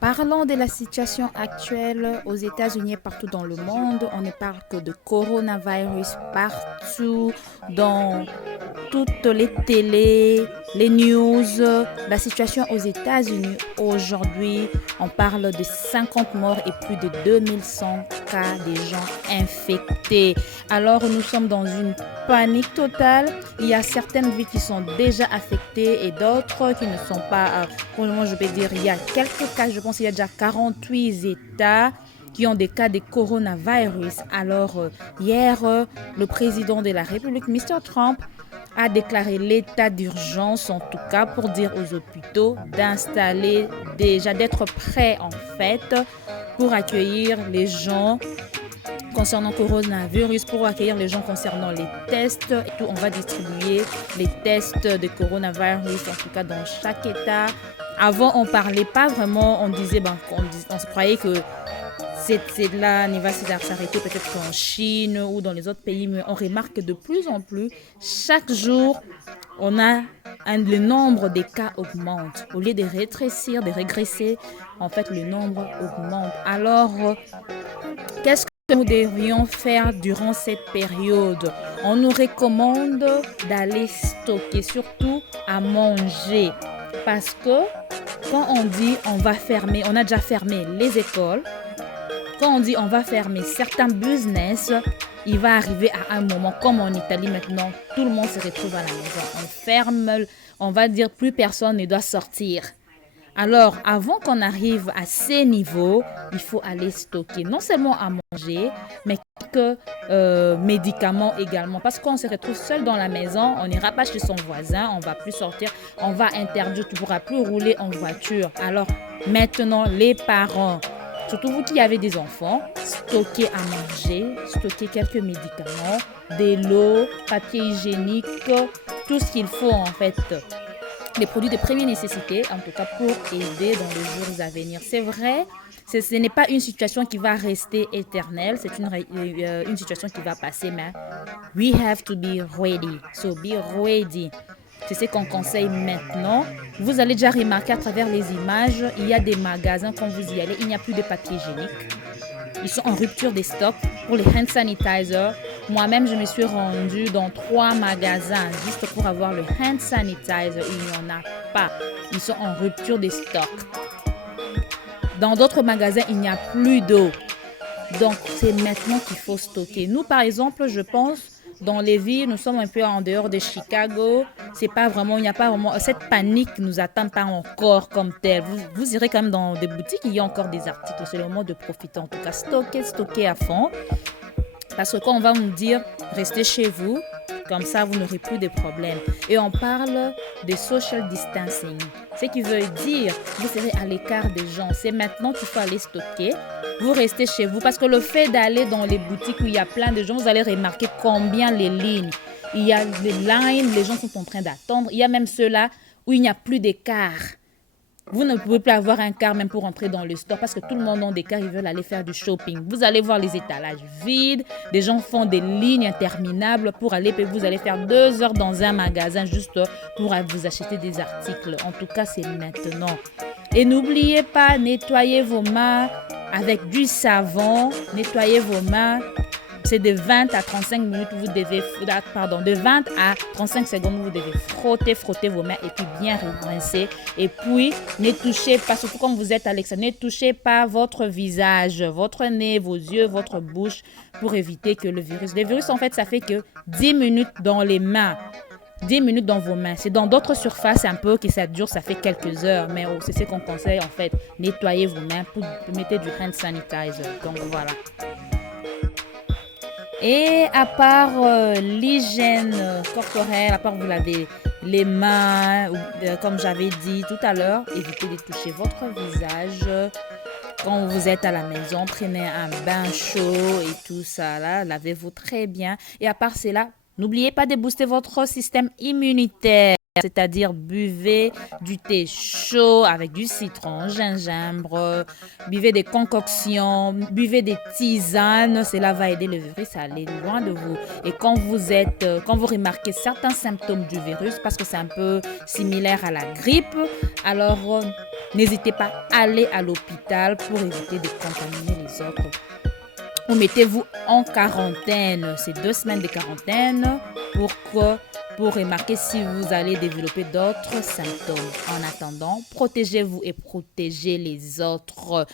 Parlons de la situation actuelle aux États-Unis et partout dans le monde. On ne parle que de coronavirus partout, dans toutes les télés, les news. La situation aux États-Unis aujourd'hui, on parle de 50 morts et plus de 2100 cas des gens infectés. Alors nous sommes dans une panique totale. Il y a certaines villes qui sont déjà affectées et d'autres qui ne sont pas. Pour le moment, je peux dire, il y a quelques cas. Je pense qu'il y a déjà 48 États qui ont des cas de coronavirus. Alors, hier, le président de la République, Mr. Trump, a déclaré l'état d'urgence, en tout cas pour dire aux hôpitaux d'installer déjà, d'être prêts en fait pour accueillir les gens concernant le coronavirus, pour accueillir les gens concernant les tests et tout. On va distribuer les tests de coronavirus, en tout cas dans chaque État. Avant, on parlait pas vraiment, on disait, on se croyait que là ne va s'arrêter peut-être en Chine ou dans les autres pays, mais on remarque que de plus en plus, chaque jour, le nombre des cas augmente. Au lieu de rétrécir, de régresser, en fait, le nombre augmente. Alors, qu'est-ce que nous devrions faire durant cette période? On nous recommande d'aller stocker, surtout à manger. Parce que quand on dit on va fermer, on a déjà fermé les écoles. Quand on dit on va fermer certains business, il va arriver à un moment, comme en Italie maintenant, tout le monde se retrouve à la maison. On ferme, on va dire plus personne ne doit sortir. Alors, avant qu'on arrive à ces niveaux, il faut aller stocker non seulement à manger, mais quelques médicaments également. Parce qu'on se retrouve seul dans la maison, on n'ira pas chez son voisin, on ne va plus sortir, on va interdire, tu ne pourras plus rouler en voiture. Alors, maintenant, les parents, surtout vous qui avez des enfants, stockez à manger, stockez quelques médicaments, de l'eau, papier hygiénique, tout ce qu'il faut en fait. Les produits de première nécessité, en tout cas pour aider dans les jours à venir. C'est vrai, ce n'est pas une situation qui va rester éternelle, c'est une situation qui va passer, mais we have to be ready. So be ready. C'est ce qu'on conseille maintenant. Vous allez déjà remarquer à travers les images, il y a des magasins, quand vous y allez, il n'y a plus de papier hygiénique. Ils sont en rupture des stocks pour les hand sanitizers. Moi-même, je me suis rendue dans 3 magasins juste pour avoir le hand sanitizer. Il n'y en a pas. Ils sont en rupture des stocks. Dans d'autres magasins, il n'y a plus d'eau. Donc, c'est maintenant qu'il faut stocker. Nous, par exemple, je pense, dans les villes, nous sommes un peu en dehors de Chicago. C'est pas vraiment, il n'y a pas vraiment, cette panique ne nous attend pas encore comme telle. Vous irez quand même dans des boutiques, il y a encore des articles. C'est le moment de profiter. En tout cas, stocker à fond. Parce que quand on va nous dire, restez chez vous, comme ça, vous n'aurez plus de problèmes. Et on parle de social distancing. Ce qui veut dire, vous serez à l'écart des gens. C'est maintenant qu'il faut aller stocker. Vous restez chez vous. Parce que le fait d'aller dans les boutiques où il y a plein de gens, vous allez remarquer combien les lignes. Il y a les lignes, les gens sont en train d'attendre. Il y a même ceux-là où il n'y a plus d'écart. Vous ne pouvez plus avoir un quart même pour entrer dans le store parce que tout le monde a des cars, ils veulent aller faire du shopping. Vous allez voir les étalages vides, des gens font des lignes interminables pour aller, vous allez faire 2 heures dans un magasin juste pour vous acheter des articles. En tout cas, c'est maintenant. Et n'oubliez pas, nettoyez vos mains avec du savon, nettoyez vos mains. C'est de 20 à 35 minutes, de 20 à 35 secondes, vous devez frotter vos mains et puis bien rincer. Et puis, ne touchez pas, surtout quand vous êtes à l'extérieur, ne touchez pas votre visage, votre nez, vos yeux, votre bouche pour éviter que le virus, en fait, ça fait que 10 minutes dans les mains. 10 minutes dans vos mains. C'est dans d'autres surfaces un peu que ça dure, ça fait quelques heures. Mais c'est ce qu'on conseille en fait. Nettoyez vos mains, mettez du hand sanitizer. Donc voilà. Et à part l'hygiène corporelle, à part vous lavez les mains, comme j'avais dit tout à l'heure, évitez de toucher votre visage. Quand vous êtes à la maison, prenez un bain chaud et tout ça, là, lavez-vous très bien. Et à part cela, n'oubliez pas de booster votre système immunitaire. c'est-à-dire buvez du thé chaud avec du citron, gingembre, buvez des concoctions, buvez des tisanes, cela va aider le virus à aller loin de vous. Et quand vous remarquez certains symptômes du virus, parce que c'est un peu similaire à la grippe, alors n'hésitez pas à aller à l'hôpital pour éviter de contaminer les autres. Vous mettez-vous en quarantaine, c'est 2 semaines de quarantaine pour remarquer si vous allez développer d'autres symptômes. En attendant, protégez-vous et protégez les autres.